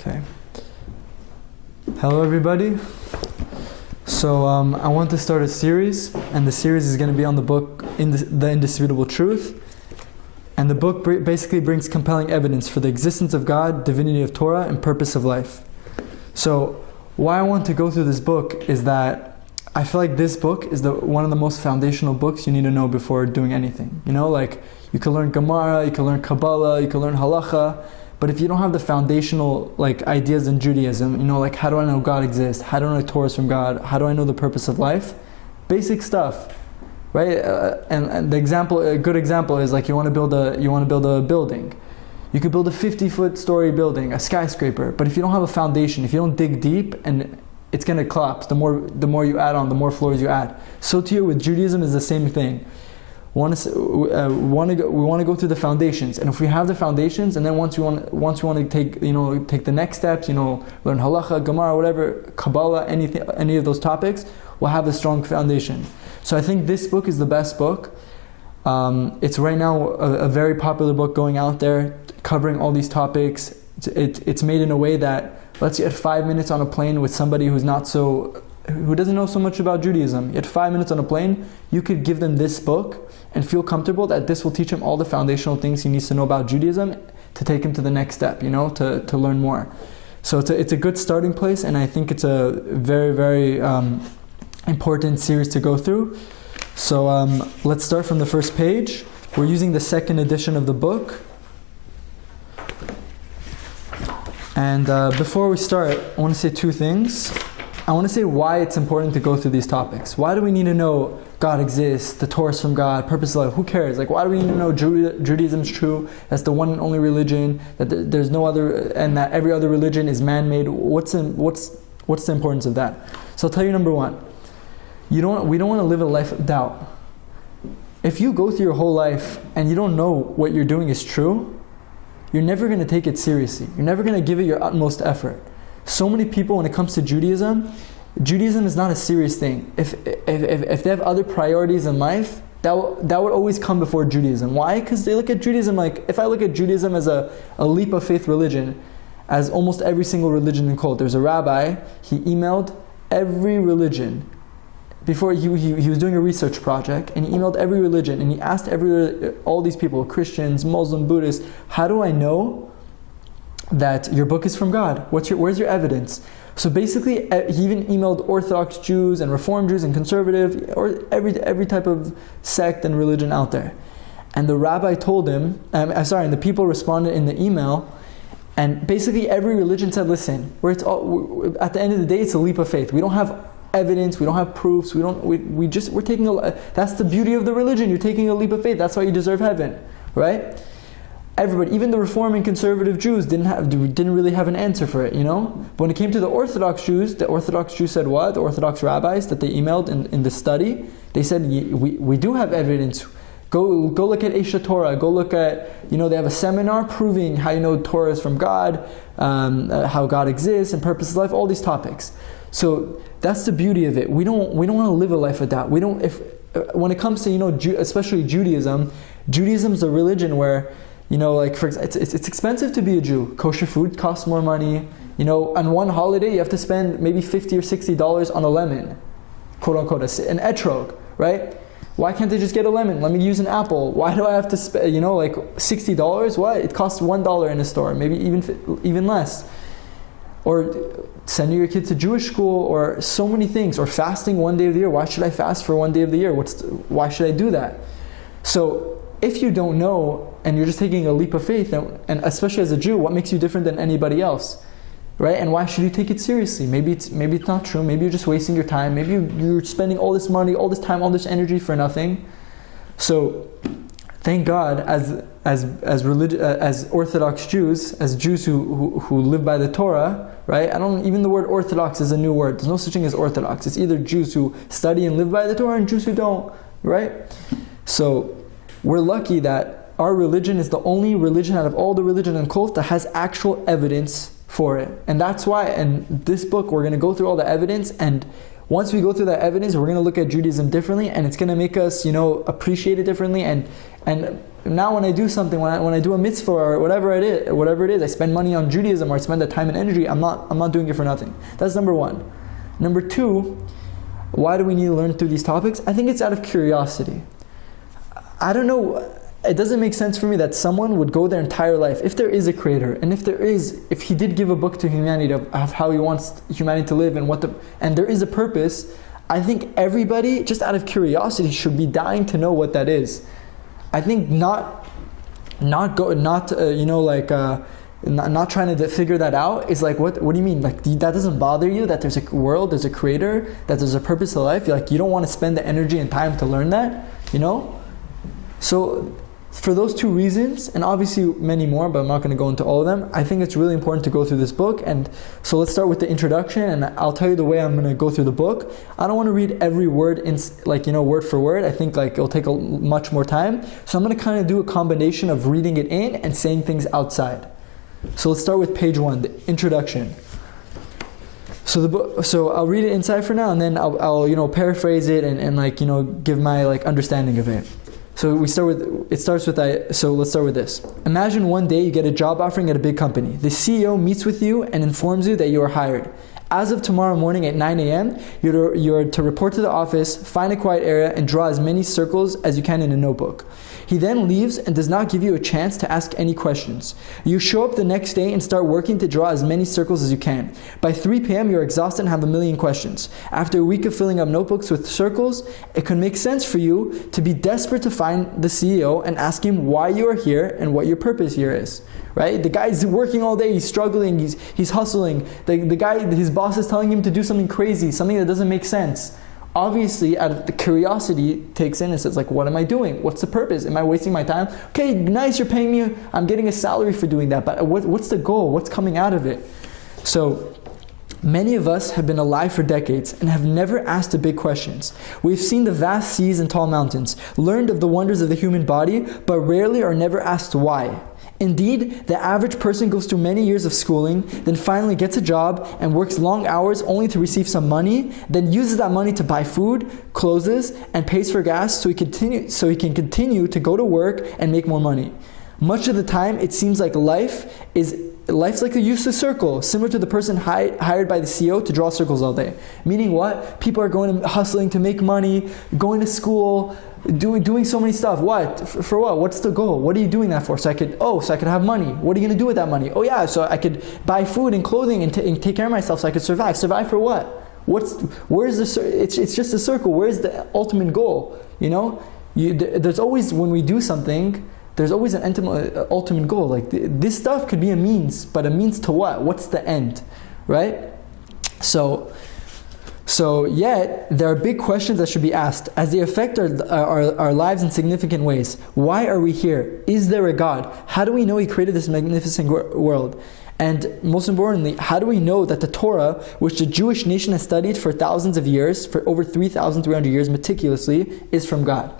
Okay. Hello, everybody. So I want to start a series, and the series is going to be on the book, The Indisputable Truth. And the book basically brings compelling evidence for the existence of God, divinity of Torah, and purpose of life. So why I want to go through this book is that I feel like this book is one of the most foundational books you need to know before doing anything. You know, like you can learn Gemara, you can learn Kabbalah, you can learn Halacha, but if you don't have the foundational ideas in Judaism, like how do I know God exists? How do I know Torah is from God? How do I know the purpose of life? Basic stuff, right? And a good example is you want to build a building. You could build a 50-foot story building, a skyscraper, but if you don't have a foundation, if you don't dig deep, and it's going to collapse. The more you add on, the more floors you add. So too with Judaism is the same thing. We want to go through the foundations, and if we have the foundations, and then once we want to take the next steps, learn halacha, gemara, whatever, Kabbalah, any of those topics, we'll have a strong foundation. So I think this book is the best book. It's right now a very popular book going out there, covering all these topics. It's made in a way that lets you at 5 minutes on a plane with somebody who doesn't know so much about Judaism. At 5 minutes on a plane, you could give them this book and feel comfortable that this will teach him all the foundational things he needs to know about Judaism to take him to the next step, to learn more. So it's a good starting place, and I think it's a very, very important series to go through. So let's start from the first page. We're using the second edition of the book. And before we start, I want to say two things. I want to say why it's important to go through these topics. Why do we need to know God exists, the Torah is from God, purpose of life? Who cares? Why do we need to know Judaism is true, that's the one and only religion, that there's no other, and that every other religion is man-made? What's the importance of that? So I'll tell you number one. We don't want to live a life of doubt. If you go through your whole life and you don't know what you're doing is true, you're never going to take it seriously. You're never going to give it your utmost effort. So many people, when it comes to Judaism is not a serious thing. If they have other priorities in life, that would always come before Judaism. Why? Because they look at Judaism if I look at Judaism as a leap of faith religion, as almost every single religion and cult. There's a rabbi, he emailed every religion. Before he was doing a research project, and he emailed every religion, and he asked all these people, Christians, Muslim, Buddhists, how do I know that your book is from God? Where's your evidence? So basically, he even emailed Orthodox Jews and Reform Jews and conservative, or every type of sect and religion out there. And the rabbi told him, and the people responded in the email, and basically every religion said, listen, at the end of the day, it's a leap of faith. We don't have evidence, we don't have proofs, we're taking that's the beauty of the religion. You're taking a leap of faith. That's why you deserve heaven, right? Everybody, even the Reform and conservative Jews didn't really have an answer for it, But when it came to the Orthodox Jews said what? The Orthodox rabbis that they emailed in the study, they said, we do have evidence. Go look at Esha Torah. Go look at, they have a seminar proving how Torah is from God, how God exists and purpose of life, all these topics. So that's the beauty of it. We don't want to live a life of doubt. When it comes to especially Judaism is a religion where for example, it's expensive to be a Jew. Kosher food costs more money. On one holiday you have to spend maybe $50 or $60 on a lemon, quote unquote, an etrog, right? Why can't they just get a lemon? Let me use an apple. Why do I have to spend $60? What? It costs $1 in a store, maybe even less. Or sending your kids to Jewish school, or so many things, or fasting one day of the year. Why should I fast for one day of the year? Why should I do that? So if you don't know, and you're just taking a leap of faith, and especially as a Jew, what makes you different than anybody else, right? And why should you take it seriously? Maybe it's not true. Maybe you're just wasting your time. Maybe you're spending all this money, all this time, all this energy for nothing. So thank God, as Orthodox Jews, as Jews who live by the Torah, right? Even the word Orthodox is a new word. There's no such thing as Orthodox. It's either Jews who study and live by the Torah, and Jews who don't, right? So we're lucky that our religion is the only religion out of all the religion and cult that has actual evidence for it. And that's why in this book we're going to go through all the evidence, and once we go through that evidence, we're going to look at Judaism differently, and it's going to make us, appreciate it differently, and Now when I do something, when I do a mitzvah or whatever it is, I spend money on Judaism or I spend that time and energy, I'm not doing it for nothing. That's number one. Number two, why do we need to learn through these topics? I think it's out of curiosity. I don't know, it doesn't make sense for me that someone would go their entire life, if there is a creator, and if he did give a book to humanity of how he wants humanity to live and there is a purpose, I think everybody, just out of curiosity, should be dying to know what that is. I think not trying to figure that out is like, what do you mean? Like, that doesn't bother you that there's a world, there's a creator, that there's a purpose to life? You don't want to spend the energy and time to learn that, So for those two reasons, and obviously many more, but I'm not going to go into all of them, I think it's really important to go through this book. And so let's start with the introduction, and I'll tell you the way I'm going to go through the book. I don't want to read every word word for word. I think it'll take much more time. So I'm going to kind of do a combination of reading it in and saying things outside. So let's start with page 1, the introduction. So the book. So I'll read it inside for now, and then I'll paraphrase it and give my understanding of it. So let's start with this. Imagine one day you get a job offering at a big company. The CEO meets with you and informs you that you are hired. As of tomorrow morning at 9 a.m., you're to report to the office, find a quiet area, and draw as many circles as you can in a notebook. He then leaves and does not give you a chance to ask any questions. You show up the next day and start working to draw as many circles as you can. By 3 p.m., you're exhausted and have a million questions. After a week of filling up notebooks with circles, it can make sense for you to be desperate to find the CEO and ask him why you are here and what your purpose here is. Right? The guy's working all day, he's struggling, he's hustling. The guy, his boss is telling him to do something crazy, something that doesn't make sense. Obviously, out of the curiosity takes in and says, what am I doing? What's the purpose? Am I wasting my time? Okay, nice, you're paying me, I'm getting a salary for doing that, but what's the goal? What's coming out of it? So, many of us have been alive for decades and have never asked the big questions. We've seen the vast seas and tall mountains, learned of the wonders of the human body, but rarely or never asked why. Indeed, the average person goes through many years of schooling, then finally gets a job and works long hours only to receive some money, then uses that money to buy food, clothes, and pays for gas so he can continue to go to work and make more money. Much of the time, it seems like life's like a useless circle, similar to the person hired by the CEO to draw circles all day. Meaning what? People are hustling to make money, going to school, doing so many stuff. What? For what? What's the goal? What are you doing that for? So I could have money. What are you going to do with that money? Oh yeah, so I could buy food and clothing and take care of myself so I could survive. Survive for what? It's just a circle. Where's the ultimate goal? There's always, when we do something, there's always an ultimate goal. This stuff could be a means, but a means to what? What's the end? Right? So yet, there are big questions that should be asked as they affect our lives in significant ways. Why are we here? Is there a God? How do we know He created this magnificent world? And most importantly, how do we know that the Torah, which the Jewish nation has studied for thousands of years, for over 3,300 years meticulously, is from God?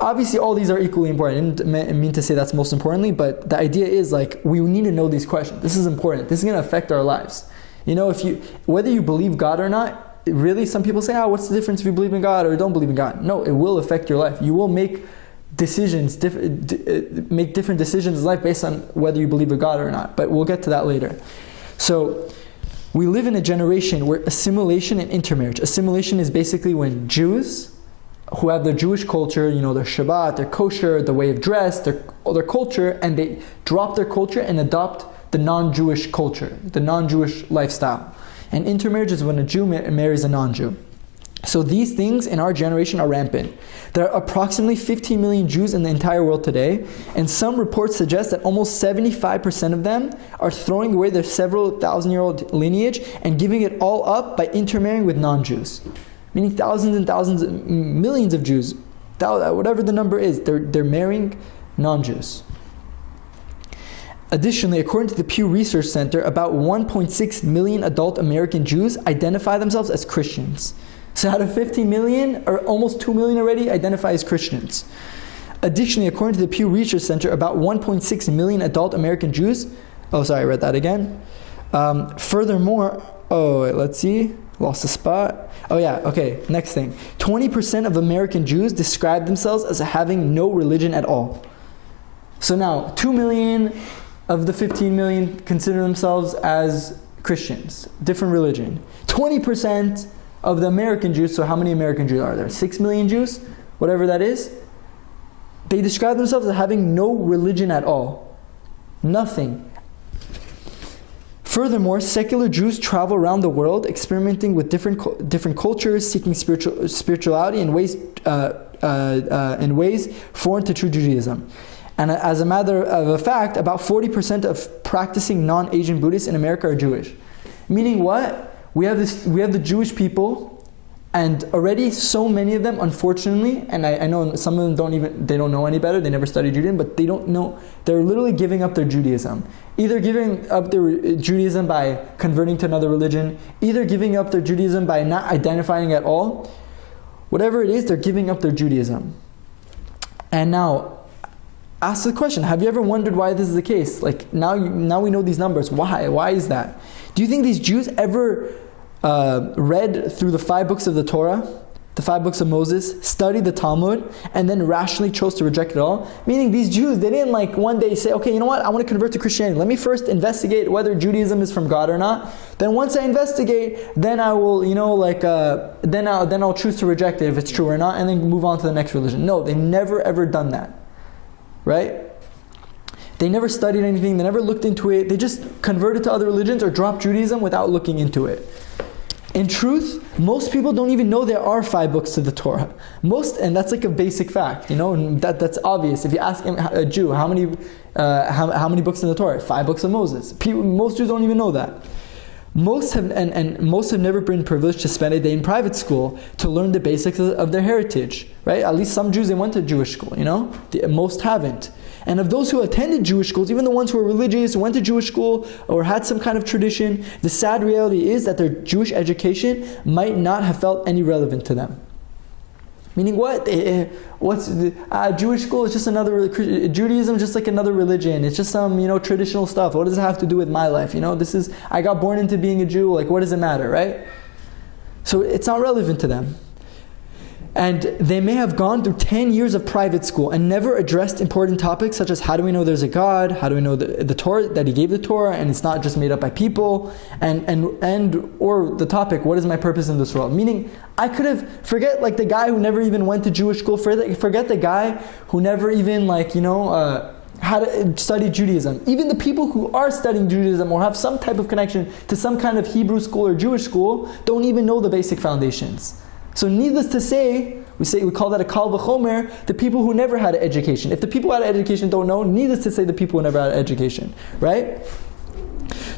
Obviously, all these are equally important. I didn't mean to say that's most importantly, but the idea is we need to know these questions. This is important. This is going to affect our lives. Whether you believe God or not, really, some people say, what's the difference if you believe in God or don't believe in God? No, it will affect your life. You will make decisions, make different decisions in life based on whether you believe in God or not. But we'll get to that later. So, we live in a generation where assimilation and intermarriage. Assimilation is basically when Jews who have their Jewish culture, their Shabbat, their kosher, the way of dress, their culture, and they drop their culture and adopt the non-Jewish culture, the non-Jewish lifestyle. And intermarriage is when a Jew marries a non-Jew. So these things in our generation are rampant. There are approximately 15 million Jews in the entire world today, and some reports suggest that almost 75% of them are throwing away their several thousand-year-old lineage and giving it all up by intermarrying with non-Jews. Meaning thousands and thousands, millions of Jews, whatever the number is, they're marrying non-Jews. Additionally, according to the Pew Research Center, about 1.6 million adult American Jews identify themselves as Christians. So out of 15 million, or almost 2 million already, identify as Christians. Additionally, according to the Pew Research Center, about 1.6 million adult American Jews... I read that again. Furthermore, let's see. Lost the spot. Oh yeah, okay, next thing. 20% of American Jews describe themselves as having no religion at all. So now, 2 million of the 15 million consider themselves as Christians, different religion. 20% of the American Jews, so how many American Jews are there? 6 million Jews? Whatever that is. They describe themselves as having no religion at all. Nothing. Furthermore, secular Jews travel around the world, experimenting with different cultures, seeking spirituality in ways foreign to true Judaism. And as a matter of fact, about 40% of practicing non-Asian Buddhists in America are Jewish. Meaning what? We have the Jewish people, and already so many of them, unfortunately, and I know some of them don't know any better, they never studied Judaism, but they don't know, they're literally giving up their Judaism. Either giving up their Judaism by converting to another religion, either giving up their Judaism by not identifying at all. Whatever it is, they're giving up their Judaism. And now, ask the question, have you ever wondered why this is the case? Like, now we know these numbers. Why? Why is that? Do you think these Jews ever read through the 5 books of the Torah, the 5 books of Moses, studied the Talmud, and then rationally chose to reject it all? Meaning these Jews, they didn't like one day say, okay, you know what, I want to convert to Christianity. Let me first investigate whether Judaism is from God or not. Then once I investigate, then I will, then I'll choose to reject it if it's true or not, and then move on to the next religion. No, they never ever done that. Right? They never studied anything, they never looked into it, they just converted to other religions or dropped Judaism without looking into it. In truth, most people don't even know there are 5 books to the Torah. And that's like a basic fact, and that's obvious. If you ask a Jew, how many books in the Torah? 5 books of Moses. Most Jews don't even know that. Most have never been privileged to spend a day in private school to learn the basics of their heritage, right? At least some Jews, they went to Jewish school, most haven't. And of those who attended Jewish schools, even the ones who were religious, went to Jewish school, or had some kind of tradition, the sad reality is that their Jewish education might not have felt any relevant to them. Meaning what? Jewish school is just another, Judaism is just like another religion. It's just some, traditional stuff. What does it have to do with my life? I got born into being a Jew, what does it matter, right? So it's not relevant to them. And they may have gone through 10 years of private school and never addressed important topics such as how do we know there's a God, how do we know the Torah, that He gave the Torah, and it's not just made up by people, or the topic, what is my purpose in this world? Meaning, I could have, forget the guy who never even went to Jewish school, forget the guy who never even how to study Judaism. Even the people who are studying Judaism or have some type of connection to some kind of Hebrew school or Jewish school don't even know the basic foundations. So needless to say, we call that a kal v'chomer, the people who never had an education. If the people who had an education don't know, needless to say the people who never had an education, right?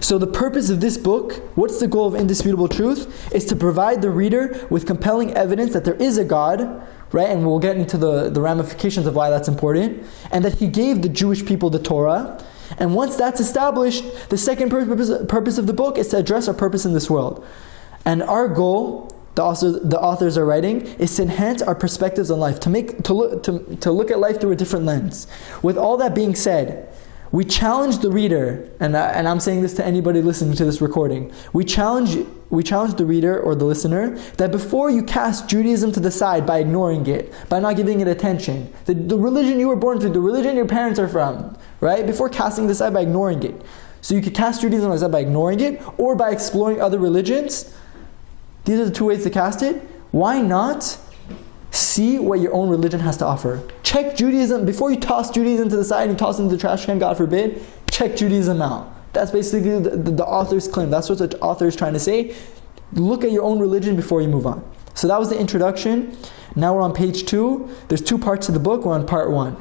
So the purpose of this book, what's the goal of Indisputable Truth? Is to provide the reader with compelling evidence that there is a God, right? And we'll get into the ramifications of why that's important. And that He gave the Jewish people the Torah. And once that's established, the second purpose of the book is to address our purpose in this world. And our goal, the authors are writing, is to enhance our perspectives on life, to look at life through a different lens. With all that being said, we challenge the reader, and I'm saying this to anybody listening to this recording, we challenge the reader or the listener that before you cast Judaism to the side by ignoring it, by not giving it attention, the religion you were born to, the religion your parents are from, right? Before casting it aside by ignoring it. So you could cast Judaism aside by ignoring it or by exploring other religions. These are the 2 ways to cast it. Why not see what your own religion has to offer? Check Judaism, before you toss Judaism to the side and toss it into the trash can, God forbid, check Judaism out. That's basically the author's claim. That's what the author is trying to say. Look at your own religion before you move on. So that was the introduction. Now we're on page 2. There's 2 parts to the book. We're on part 1.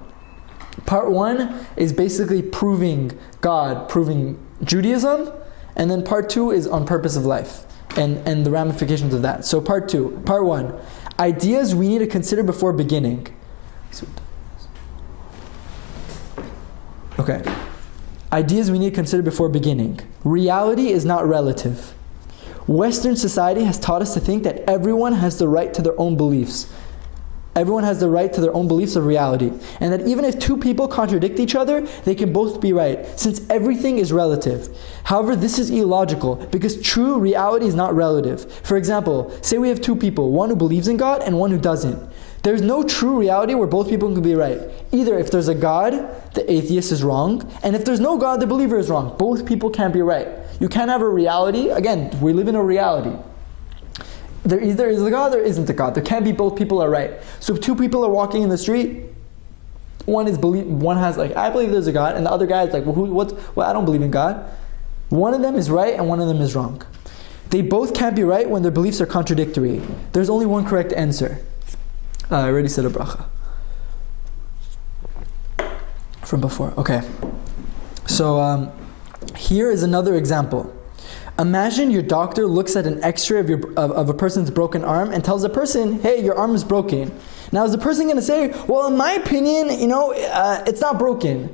Part 1 is basically proving God, proving Judaism. And then part 2 is on purpose of life and the ramifications of that. So part 1, ideas we need to consider before beginning. Okay. Ideas we need to consider before beginning. Reality is not relative. Western society has taught us to think that everyone has the right to their own beliefs. Everyone has the right to their own beliefs of reality. And that even if two people contradict each other, they can both be right, since everything is relative. However, this is illogical, because true reality is not relative. For example, say we have two people, one who believes in God and one who doesn't. There's no true reality where both people can be right. Either if there's a God, the atheist is wrong, and if there's no God, the believer is wrong. Both people can't be right. You can't have a reality. Again, we live in a reality. There either is a God or isn't a God. There can't be both people are right. So if two people are walking in the street, one has like, I believe there's a God, and the other guy is like, well, I don't believe in God. One of them is right and one of them is wrong. They both can't be right when their beliefs are contradictory. There's only one correct answer. I already said a bracha from before. Okay. So here is another example. Imagine your doctor looks at an X-ray of a person's broken arm and tells the person, hey, your arm is broken. Now is the person going to say, well, in my opinion, it's not broken?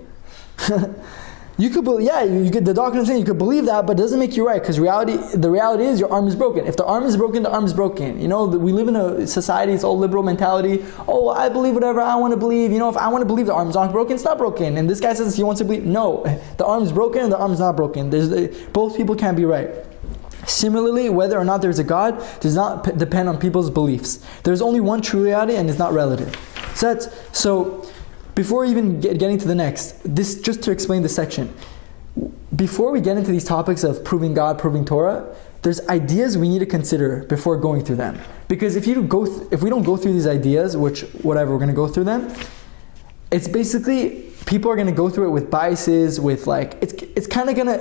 You could believe, the doctor is saying you could believe that, but it doesn't make you right, because the reality is your arm is broken. If the arm is broken, the arm is broken. We live in a society, it's all liberal mentality. Oh, I believe whatever I want to believe. If I want to believe the arm's not broken, it's not broken. And this guy says he wants to believe, no, the arm's broken and the arm's not broken. Both people can't be right. Similarly, whether or not there's a God does not depend on people's beliefs. There's only one true reality and it's not relative. So before even getting to the next, this just to explain this section. Before we get into these topics of proving God, proving Torah, there's ideas we need to consider before going through them. Because if we don't go through these ideas, which whatever, we're going to go through them, it's basically, people are going to go through it with biases, with like, it's kind of going to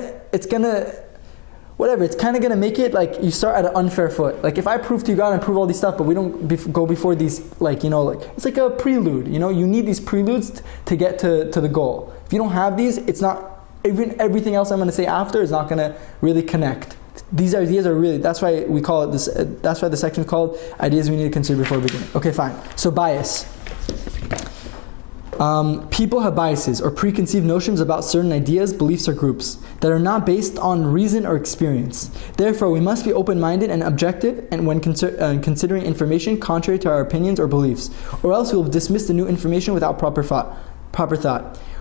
make it like you start at an unfair foot. Like if I prove to you God and prove all these stuff, but we don't go before these, it's like a prelude. You need these preludes to get to the goal. If you don't have these, it's not, even everything else I'm going to say after is not going to really connect. These ideas are really, that's why we call it this, that's why the section is called Ideas We Need to Consider Before Beginning. Okay, fine. So bias. People have biases or preconceived notions about certain ideas, beliefs, or groups that are not based on reason or experience. Therefore, we must be open-minded and objective and when considering information contrary to our opinions or beliefs, or else we will dismiss the new information without proper thought.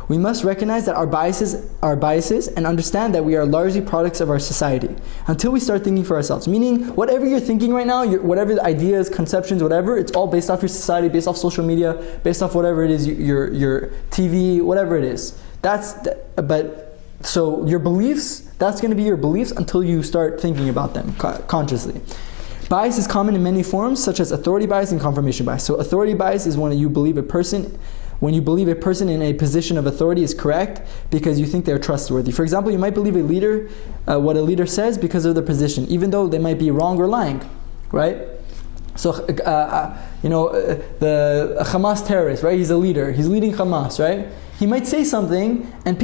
We must recognize that our biases and understand that we are largely products of our society until we start thinking for ourselves. Meaning, whatever you're thinking right now, whatever the ideas, conceptions, whatever, it's all based off your society, based off social media, based off whatever it is, your TV, whatever it is. So your beliefs, that's going to be your beliefs until you start thinking about them consciously. Bias is common in many forms, such as authority bias and confirmation bias. So authority bias is when you believe a person in a position of authority is correct because you think they're trustworthy. For example, you might believe what a leader says because of their position, even though they might be wrong or lying, right? So, the Hamas terrorist, right? He's a leader. He's leading Hamas, right? He might say something, and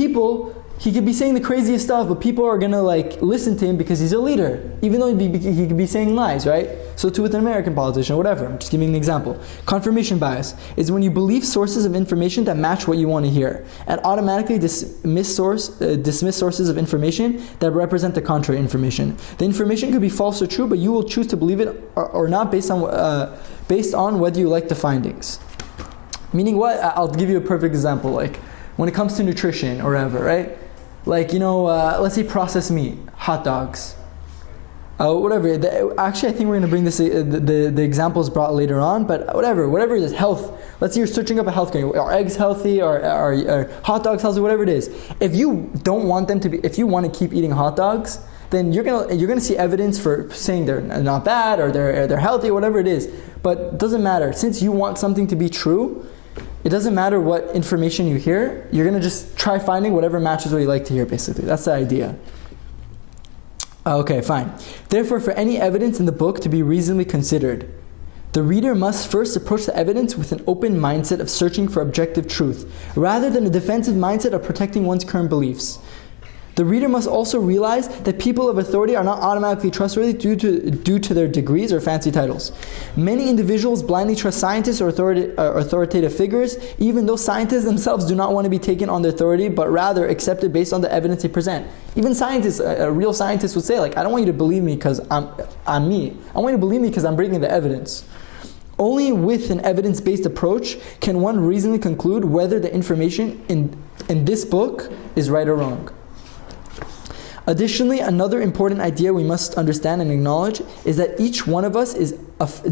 he could be saying the craziest stuff, but people are gonna listen to him because he's a leader, even though he could be saying lies, right? So too with an American politician, or whatever. I'm just giving an example. Confirmation bias is when you believe sources of information that match what you want to hear, and automatically dismiss sources of information that represent the contrary information. The information could be false or true, but you will choose to believe it or not based on whether you like the findings. Meaning what? I'll give you a perfect example. Like when it comes to nutrition or whatever, right? Let's say processed meat, hot dogs, whatever. Actually, I think we're going to bring this, the examples brought later on, but whatever it is, health. Let's say you're searching up a health care. Are eggs healthy? Are hot dogs healthy? Whatever it is. If you don't want them to be, if you want to keep eating hot dogs, then you're gonna see evidence for saying they're not bad or they're healthy or whatever it is. But it doesn't matter. Since you want something to be true, it doesn't matter what information you hear, you're going to just try finding whatever matches what you like to hear, basically. That's the idea. Okay, fine. Therefore, for any evidence in the book to be reasonably considered, the reader must first approach the evidence with an open mindset of searching for objective truth, rather than a defensive mindset of protecting one's current beliefs. The reader must also realize that people of authority are not automatically trustworthy due to their degrees or fancy titles. Many individuals blindly trust scientists or authoritative figures, even though scientists themselves do not want to be taken on their authority, but rather accepted based on the evidence they present. Even scientists, a real scientist would say, I don't want you to believe me because I'm me. I want you to believe me because I'm bringing the evidence. Only with an evidence-based approach can one reasonably conclude whether the information in this book is right or wrong. Additionally, another important idea we must understand and acknowledge is that each one of us is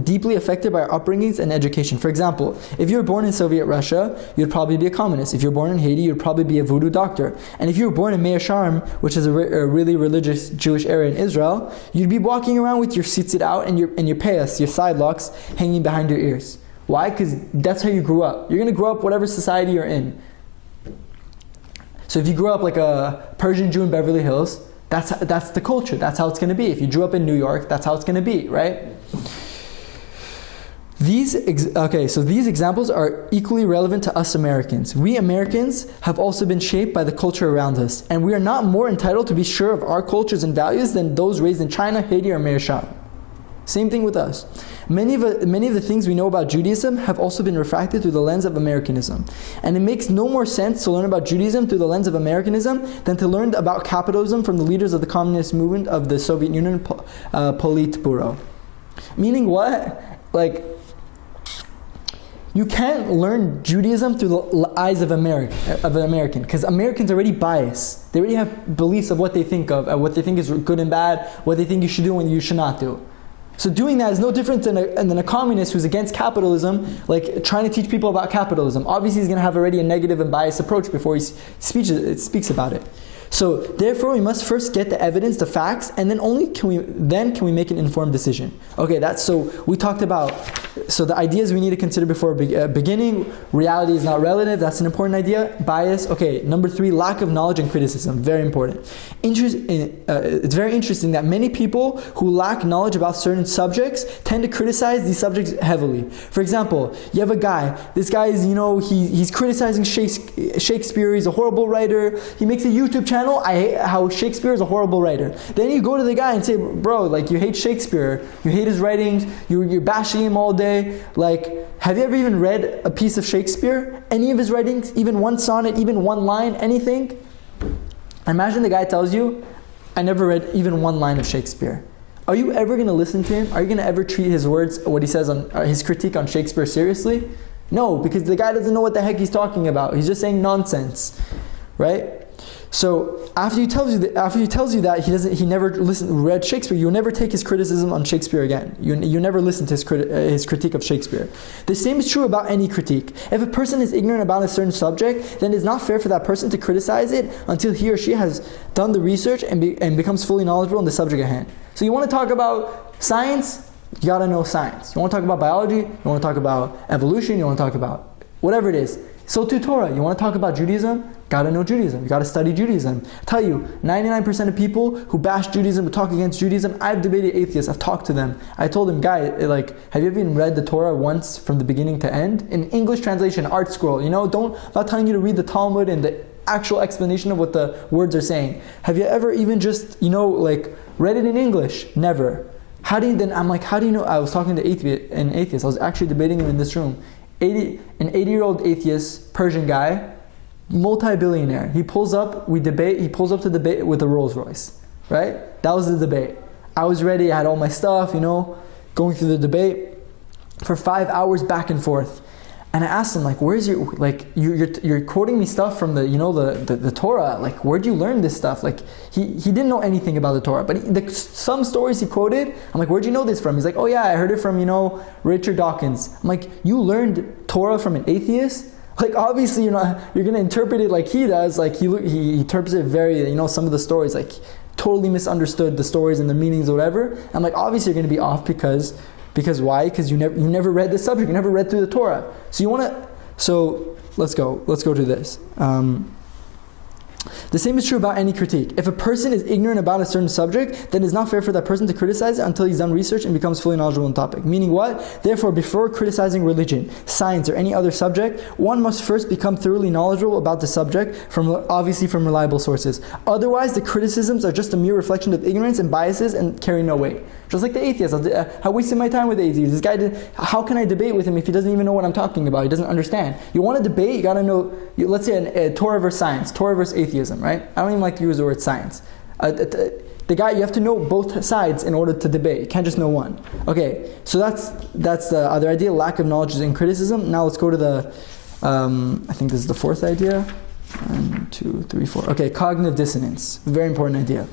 deeply affected by our upbringings and education. For example, if you were born in Soviet Russia, you'd probably be a communist. If you're born in Haiti, you'd probably be a voodoo doctor. And if you were born in Mea Sharm, which is a really religious Jewish area in Israel, you'd be walking around with your tzitzit out and your payas, your side locks, hanging behind your ears. Why? Because that's how you grew up. You're going to grow up whatever society you're in. So if you grew up like a Persian Jew in Beverly Hills, that's the culture. That's how it's going to be. If you grew up in New York, that's how it's going to be, right? These examples are equally relevant to us Americans. We Americans have also been shaped by the culture around us, and we are not more entitled to be sure of our cultures and values than those raised in China, Haiti, or Mea Sharm. Same thing with us. Many of the things we know about Judaism have also been refracted through the lens of Americanism. And it makes no more sense to learn about Judaism through the lens of Americanism than to learn about capitalism from the leaders of the communist movement of the Soviet Union Politburo. Meaning what? Like, you can't learn Judaism through the eyes of an American, because Americans are already biased. They already have beliefs of what they think of, what they think is good and bad, what they think you should do and you should not do. So doing that is no different than a communist who's against capitalism, like trying to teach people about capitalism. Obviously he's going to have already a negative and biased approach before he speaks about it. So therefore we must first get the evidence, the facts, and then only can we make an informed decision. Okay, so we talked about, so the ideas we need to consider before beginning. Reality is not relative, that's an important idea. Bias. Okay, number 3, lack of knowledge and criticism, very important. It's very interesting that many people who lack knowledge about certain subjects tend to criticize these subjects heavily. For example, you have a guy, this guy is, he's criticizing Shakespeare, he's a horrible writer, he makes a YouTube channel, I hate how Shakespeare is a horrible writer. Then you go to the guy and say, bro, like, you hate Shakespeare, you hate his writings, you're bashing him all day. Like, have you ever even read a piece of Shakespeare? Any of his writings? Even one sonnet, even one line, anything? Imagine the guy tells you, I never read even one line of Shakespeare. Are you ever going to listen to him? Are you going to ever treat his words, what he says on his critique on Shakespeare seriously? No, because the guy doesn't know what the heck he's talking about. He's just saying nonsense, right? So after he tells you that he never read Shakespeare, you'll never take his criticism on Shakespeare again. You never listen to his critique of Shakespeare. The same is true about any critique. If a person is ignorant about a certain subject, then it's not fair for that person to criticize it until he or she has done the research and becomes fully knowledgeable on the subject at hand. So you want to talk about science, you got to know science. You want to talk about biology, you want to talk about evolution, you want to talk about whatever it is. So to Torah, you want to talk about Judaism? Gotta know Judaism. You gotta study Judaism. I tell you, 99% of people who bash Judaism, who talk against Judaism, I've debated atheists, I've talked to them. I told them, guy, like, have you ever even read the Torah once from the beginning to end? In English translation, art scroll, I'm not telling you to read the Talmud and the actual explanation of what the words are saying. Have you ever even just, read it in English? Never. How do you know? I was talking to an atheist. I was actually debating him in this room. An 80-year-old atheist, Persian guy, multi-billionaire. He pulls up to debate with a Rolls Royce, right? That was the debate. I was ready, I had all my stuff, going through the debate for 5 hours back and forth. And I asked him, where's your, you're quoting me stuff from the Torah, where'd you learn this stuff? He didn't know anything about the Torah, but some stories he quoted, I'm like, where'd you know this from? He's like, oh yeah, I heard it from, Richard Dawkins. I'm like, you learned Torah from an atheist? Obviously you're going to interpret it like he does, he interprets it very, some of the stories, totally misunderstood the stories and the meanings or whatever. I'm like, obviously you're going to be off because why? Because you never read the subject, you never read through the Torah. So let's go to this. The same is true about any critique. If a person is ignorant about a certain subject, then it's not fair for that person to criticize it until he's done research and becomes fully knowledgeable on the topic. Meaning what? Therefore, before criticizing religion, science, or any other subject, one must first become thoroughly knowledgeable about the subject, obviously from reliable sources. Otherwise, the criticisms are just a mere reflection of ignorance and biases and carry no weight. Just like the atheist. I wasted my time with the atheist. This guy how can I debate with him if he doesn't even know what I'm talking about? He doesn't understand. You want to debate, you got to know, let's say a Torah versus science, Torah versus atheism, right? I don't even like to use the word science. The guy, you have to know both sides in order to debate. You can't just know one. Okay, so that's the other idea, lack of knowledge and criticism. Now let's go to the, I think this is the fourth idea. 1, 2, 3, 4. Okay, cognitive dissonance. Very important idea.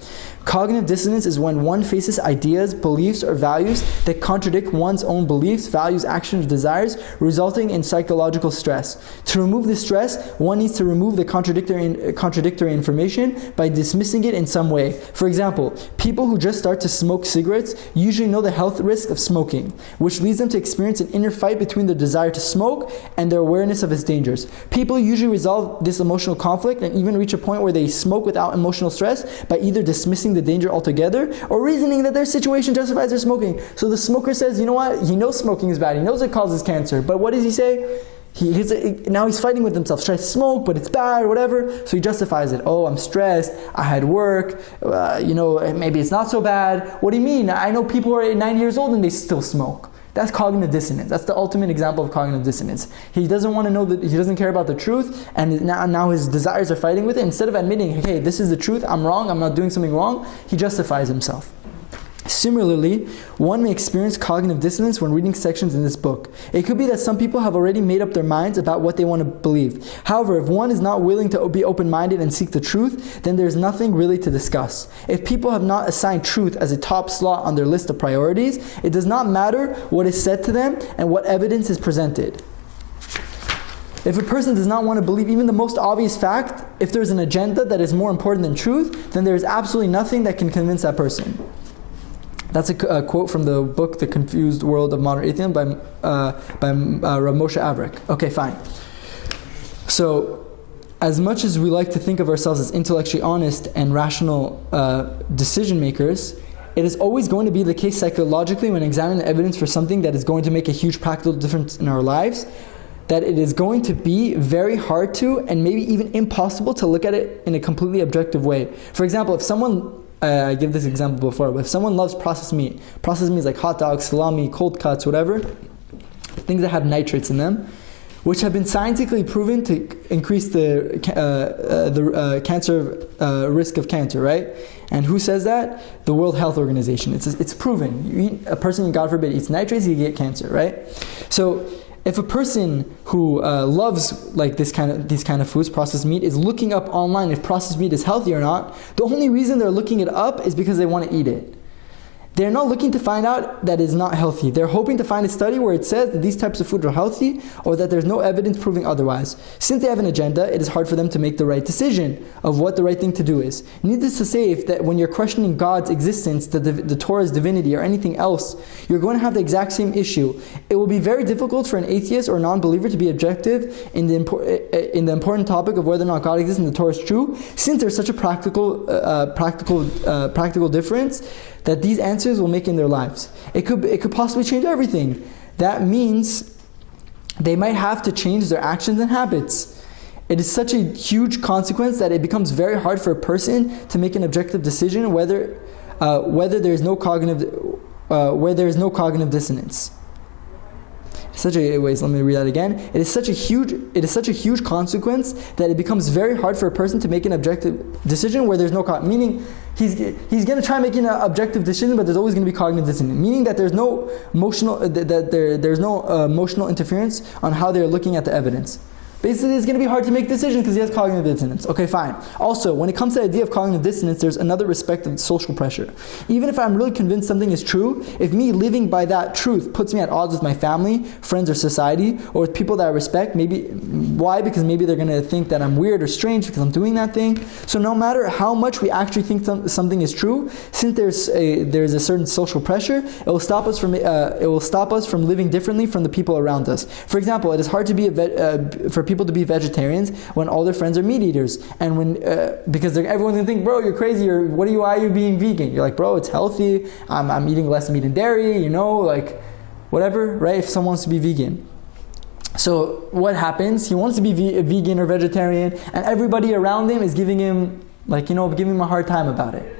Cognitive dissonance is when one faces ideas, beliefs, or values that contradict one's own beliefs, values, actions, desires, resulting in psychological stress. To remove the stress, one needs to remove the contradictory information by dismissing it in some way. For example, people who just start to smoke cigarettes usually know the health risk of smoking, which leads them to experience an inner fight between their desire to smoke and their awareness of its dangers. People usually resolve this emotional conflict and even reach a point where they smoke without emotional stress by either dismissing the danger altogether or reasoning that their situation justifies their smoking. So the smoker says, you know what, he knows smoking is bad, he knows it causes cancer, but what does he say? Now he's fighting with himself. Should I smoke? But it's bad or whatever. So he justifies it. Oh, I'm stressed. I had work. Maybe it's not so bad. What do you mean? I know people who are 90 years old and they still smoke. That's cognitive dissonance. That's the ultimate example of cognitive dissonance. He doesn't want to know that, he doesn't care about the truth, and now his desires are fighting with it. Instead of admitting, hey, this is the truth, I'm wrong, I'm not doing something wrong, he justifies himself. Similarly, one may experience cognitive dissonance when reading sections in this book. It could be that some people have already made up their minds about what they want to believe. However, if one is not willing to be open-minded and seek the truth, then there's nothing really to discuss. If people have not assigned truth as a top slot on their list of priorities, it does not matter what is said to them and what evidence is presented. If a person does not want to believe even the most obvious fact, if there's an agenda that is more important than truth, then there is absolutely nothing that can convince that person. That's a quote from the book The Confused World of Modern Atheism by Rav Moshe Avrik. Okay, fine. So, as much as we like to think of ourselves as intellectually honest and rational decision makers, it is always going to be the case psychologically when examining the evidence for something that is going to make a huge practical difference in our lives, that it is going to be very hard to, and maybe even impossible to look at it in a completely objective way. For example, if someone, I give this example before, but if someone loves processed meat is like hot dogs, salami, cold cuts, whatever, things that have nitrates in them, which have been scientifically proven to increase the cancer risk of cancer, right? And who says that? The World Health Organization. It's proven. You eat, a person, God forbid, eats nitrates, you get cancer, right? So if a person who loves like these kind of foods, processed meat, is looking up online if processed meat is healthy or not, the only reason they're looking it up is because they want to eat it. They're not looking to find out that it's not healthy. They're hoping to find a study where it says that these types of food are healthy or that there's no evidence proving otherwise. Since they have an agenda, it is hard for them to make the right decision of what the right thing to do is. Needless to say, if that when you're questioning God's existence, the Torah's divinity, or anything else, you're going to have the exact same issue. It will be very difficult for an atheist or non-believer to be objective in the important topic of whether or not God exists and the Torah is true, since there's such a practical difference that these answers will make in their lives. It could possibly change everything. That means they might have to change their actions and habits. It is such a huge consequence that it becomes very hard for a person to make an objective decision whether there is no cognitive dissonance. Let me read that again. It is such a huge consequence that it becomes very hard for a person to make an objective decision where there's no meaning he's going to try making an objective decision, but there's always going to be cognitive dissonance, meaning that there's no emotional interference on how they're looking at the evidence. Basically, it's going to be hard to make decisions because he has cognitive dissonance. Okay, fine. Also, when it comes to the idea of cognitive dissonance, there's another aspect of social pressure. Even if I'm really convinced something is true, if me living by that truth puts me at odds with my family, friends, or society, or with people that I respect, why? Because maybe they're going to think that I'm weird or strange because I'm doing that thing. So no matter how much we actually think something is true, since there's a certain social pressure, it will stop us from living differently from the people around us. For example, it is hard to be for people to be vegetarians when all their friends are meat eaters, and when because everyone's gonna think, bro, you're crazy, or why are you being vegan? You're like, bro, it's healthy. I'm eating less meat and dairy, like whatever, right? If someone wants to be vegan. So what happens? He wants to be vegan or vegetarian, and everybody around him is giving him a hard time about it.